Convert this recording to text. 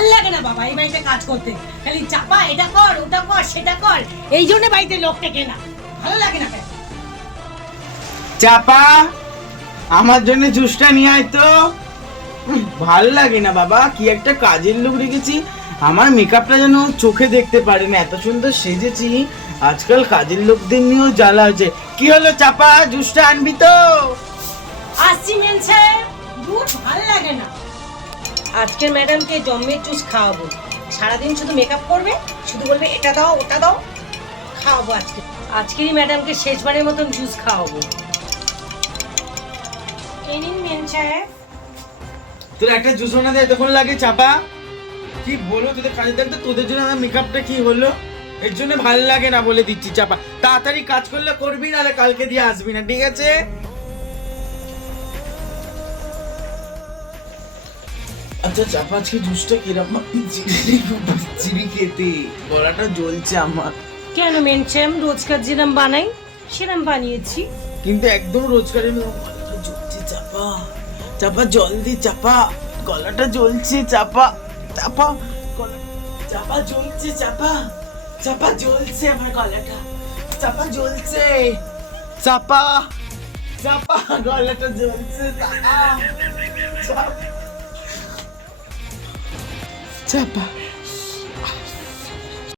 ভাল লাগে না বাবা এই বাড়িতে কাজ করতে, খালি চাপা এটা কর ওটা কর সেটা কর, এই জন্য বাড়িতে লোক টেকে না, ভালো লাগে না। চাপা আমার জন্য জুসটা নিয়ে আয় তো। ভাল লাগে না বাবা, কি একটা কাজের লোক রেখেছি, আমার মেকআপটা যেন চোখে দেখতে পারে না, এত সুন্দর সেজেছি। আজকাল কাজের লোকদের নিয়েও জ্বালা হয়েছে। কি হলো চাপা, জুসটা আনবি তো? আসছি মেনছে, দুধ ভালো লাগে না। আজকের ম্যাডামকে জম্মের জুস খাওয়াবো, সারাদিন শুধু মেকআপ করবে, শুধু বলবে এটা দাও ওটা দাও, খাওয়াবো আজকেরই ম্যাডামকে শেষবারের মতন জুস খাওয়াবো। এনিন মেনছে, তোর একটা জুস না দেয় তখন লাগে চাপা। কি বলো তোদের কাজে থাকতে, তোদের জন্য আমার মেকআপটা কি হলো, এর জন্য ভালো লাগে না বলে দিচ্ছি চাপা। তাড়াতাড়ি কাজ করলে করবি, নাহলে কালকে দিয়ে আসবি না, ঠিক আছে? আচ্ছা চাপা, আজকে জুসটা কিরকম চিনি খেতে, গলাটা জ্বলছে আমার। কেন মেনছে, আমি রোজকার যেরম বানাই সেরম বানিয়েছি। কিন্তু একদম রোজগারের মতো গলাটা জ্বলছে চাপা। চাপা জল দি চাপা, গলাটা জ্বলছে চাপা। চাপা চাপা জ্বলছে চাপা, চাপা জ্বলছে আমার গলাটা, চাপা জ্বলছে চাপা, চাপা গলাটা জ্বলছে চাপা, চাপা।